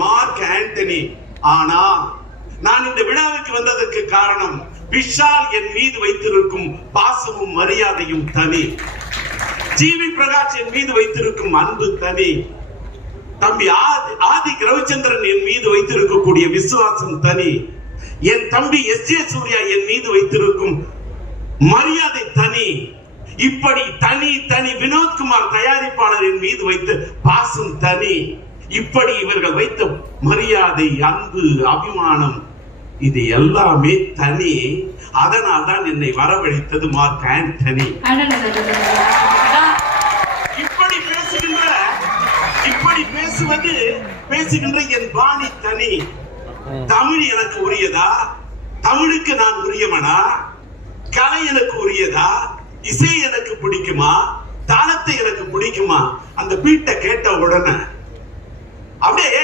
Mark Antony. ஆனா நான் இந்த விழாவுக்கு வந்ததற்கு காரணம் விஷால் என் மீது வைத்திருக்கும் பாசமும் மரியாதையும் தனி. ஜிவி பிரகாஷ் என் மீது வைத்திருக்கும் அன்பு தனி. தம்பி ஆதி ரவிச்சந்திரன் என் மீது வைத்திருக்கக்கூடிய விசுவாசம் தனி. என் தம்பி எஸ் ஏ சூர்யா என் மீது வைத்திருக்கும் மரியாதை தனி. இப்படி தனி தனி வினோத்குமார் தயாரிப்பாளர் என் மீது வைத்த பாசம் தனி. இப்படி இவர்கள் வைத்த மரியாதை, அன்பு, அபிமானம், இது எல்லாமே தனி. அதனால் தான் என்னை வரவழைத்தது மார்க் ஆண்டனி. இப்படி பேசுகின்ற என் பாணி தனி. தமிழ் எனக்கு உரியதா? தமிழுக்கு நான் உரியவனா? கலை எனக்கு உரியதா? இசை எனக்கு பிடிக்குமா? தாளத்தை எனக்கு பிடிக்குமா? அந்த பீட்டை கேட்ட உடனே அப்படியே